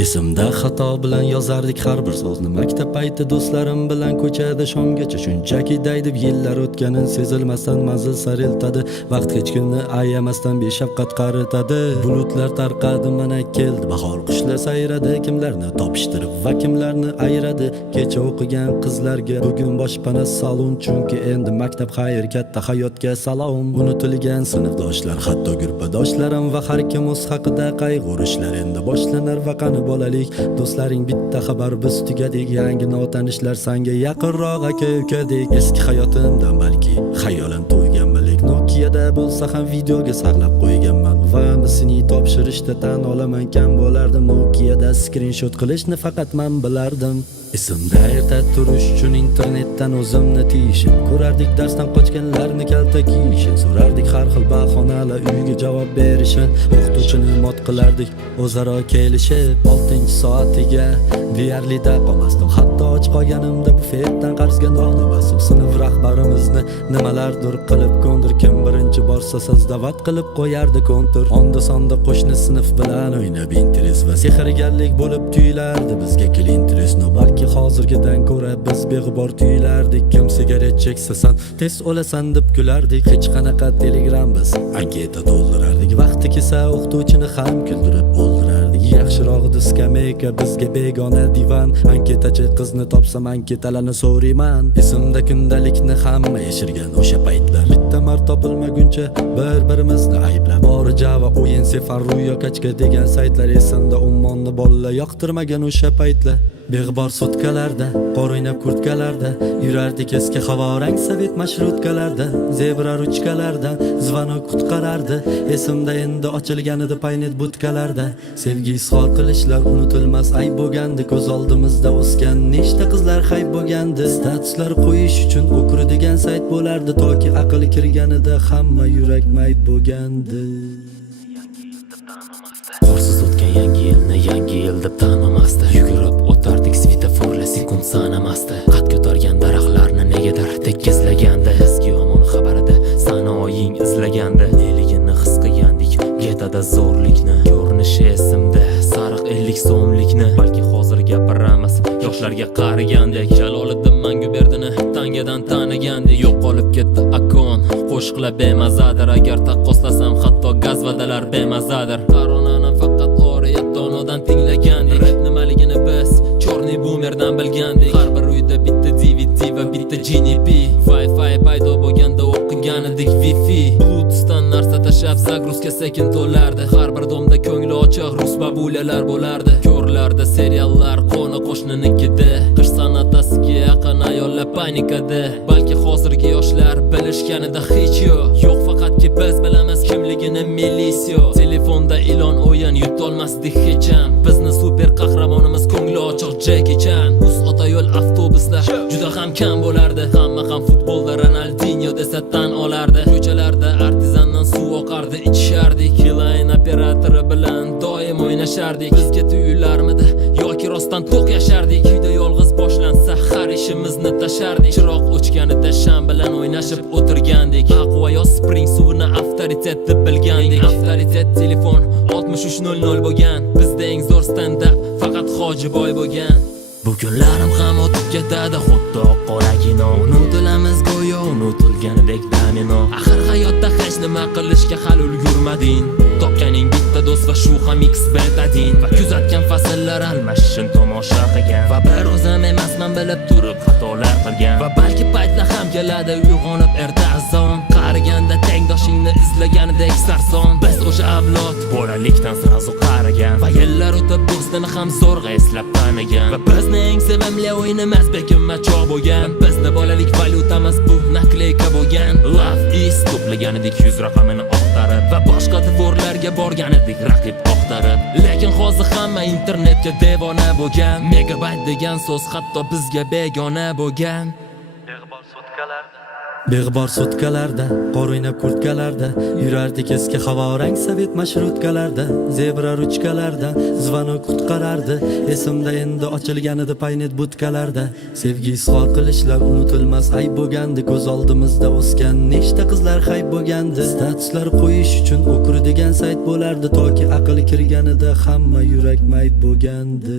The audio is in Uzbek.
Esimda xato bilan yozardik har bir so'zni. Maktab payti do'stlarim bilan ko'chada shomgacha shunchaki daydib yillar o'tganin sezilmasdan manzil sari eltadi. Vaqt hech kimni ayamasdan beshafqat qaritadi. Bulutlar tarqadi, mana keldi bahor, qushlar sayradi, kimlarni topishtirib va kimlarni ayradi. Kecha o'qigan qizlarga bugun boshpana salon, chunki endi maktab xayr, katta hayotga salom. Unutilgan sinfdoshlar, hatto guruhdoshlarim va har kim o'z haqida qayg'urishlar endi boshlanar va qani bolalik. Do'stlaring bitta xabar, biz tugadik. Yangi notanishlar sanga yaqinroq aka-ukadek. Eski hayotimdan balki xayolan to'yganmalik. Nokia'da bo'lsa ham videoga saqlab qo'yganman va misini topshirishda tan olaman kam bo'lardim. Nokia'da screenshot qilishni faqat men bilardim. Esimda erta turish uchun internetdan o'zimni tiyishim, ko'rardik darsdan qochganlarni kalta kiyishim, so'rardik har xil bahonalar uyga javob berishim, o'qituvchini mot qilardik o'zaro kelishib. 6-soatiga deyarli qolmasdim, hatto och qolganimda bufetdan qarzga non olmasdim. Sinf rahbarimizni nimalardir qilib ko'ndir, kim birinchi borsa da'vat qilib qo'yardi kontur. Onda sonda qo'shni sinf bilan o'ynab interes va sehrgarlik bo'lib tuyulardi bizga interes. Balki hozirgidan ko'ra biz beg'ubor tuyulardik. Kim sigaret cheksa san tez o'lasan deb kulardik. Hech qanaqa telegram biz anketa to'ldirardik. Vaqti kelsa o'qituvchini ham kuldirib o'ldirardik. Yaxshirog'i skameyka bizga begona divan. Anketachi qizni topsam anketalarni so'rayman. Esimda kundalikni hamma yashirgan o'sha paytlar. Bitta marta topilmaguncha bir-birimizni ayblab, bori Java, o'yin, Sefar, Ruyo, Kachka degan saytlar. Esimda Ummonni bolalar yoqtirmagan o'sha paytlar. Beg'bor sutkalarda, qor o'ynab kurtkalarda yurardik, eski havorang sovet mashrutkalarda. Zebra ruchkalardan zvonok qutqarardi. Esimda endi ochilgan edi paynet butkalarda. Sevgi izhor qilishlar unutilmas ayb bo'lgandi. Ko'z oldimizda o'sgan nechta qizlar hayb bo'lgandi. Statuslar qo'yish uchun o'kir degan sayt bo'lardi, toki aql kirganida hamma yurak mayb bo'lgandi. Qorsiz o'tgan yangi yil deb tanlamasdi. Yugurib o'tardik svetoforlar sekund sanamasdi. Qad ko'targan daraxtlarni negadir tekizlagandi. Eski yomon xabarida sanoying izlagandi. Neligini his qilgandik getada zo'rlikni. Ko'rinishi esimda sariq 50 so'mlikni. Balki hozir gapiramiz yoshlarga qaragandek. Jaloliddin Manguberdini tangadan tanigandek. Yo'qolib ketdi akon, qo'shiqlar bemazadir. Agar taqqoslasam hatto gazvadalar bemazadir. Koronani faqat oriyatonodan tinglagandik. Rap nimaligini biz chorniy boomerdan bilgandik. Har bir uyda bitta DVD va bitta GNP. Wi-Fi paydo bo'lganda o'qigan edik Wi-Fi. Bluetoothdan narsa tashab zagruzka sekin to'lardi. Har bir domda ko'ngli ochiq rus babulalar bo'lardi. Ko'rlarda seriallar qo'ni qo'shninikida. Qish san'atasiga yaqin ayollar panikada. Balki hozirgi yoshlar bilishganida hech yo'q, faqatki biz bilamiz kimligini milisiya. Telefonda ilon o'yin yutolmasdik hech ham. Bizni super qahramonimiz ko'ngli ochiq Jackie Chan. Uz ota yo'l avtobuslar juda ham kam bo'lardi. Hamma ham futbolda Ronaldinho desa tan olardi. Ko'chalarda artizandan suv oqardi, ichishardik. Line operatori bilan doim o'ynashardik. Bizga tuyularmidi yoki rostdan to'q yashardik. Uyda yolg'iz boshlansa har ishimizni tashardik. Chiroq o'chganida sham bilan o'ynashib o'tirgandik. Aqua yo Spring suvini avtoritet deb bilgandik. Avtoritet telefon 6300 bo'lgan. Bizda eng zo'r stand up faqat Hojiboy bo'lgan. Bu kunlarim ham o'tib ketadi xuddi qoragino. Unutilamiz go'yo unutilganidek domino. Axir hayotda hech nima qilishga hali ulgurmading. Topganing bitta do'st va shu ham X betadin. Va kuzatgan fasllar almashishini tomosha qilgan. Va bir o'zim emasman bilib turib xatolar qilgan. Va balki paytlar ham keladi uyg'onib erta azon. Qariganda tengdoshingni izlaganidek sarson. Biz o'sha avlod bolalikdan sirazu qarigan. Va yillar o'tib do'stini ham zo'rg'a eslab tanigan. Va bizni eng sevimli o'yinimiz bekinma choq bo'lgan. Bizni bolalik valyutamiz bu nakleyka bo'lgan. Love is to'plaganidek 100 raqamini oqtarib va boshqa dvorlarga borgan edik raqib oqtarib. Lekin hozir hamma internetga devona bo'lgan. Megabayt degan so'z hatto bizga begona bo'lgan. Beg'bor sutkalarda, Beg'bor sutkalarda, qor o'ynab kurtkalarda yurardik eski havorang sovet mashrutkalarda, zebra ruchkalarda zvonok qutqarardi. Esimda endi ochilganida paynet butkalarda sevgi izhor qilishlar unutilmas ayb bo'lgandi. Ko'z oldimizda o'sgan nechta qizlar hayb bo'lgandi. Statuslar qo'yish uchun o'kur degan sayt bo'lardi, toki aql kirganida hamma yurak mayb bo'lgandi.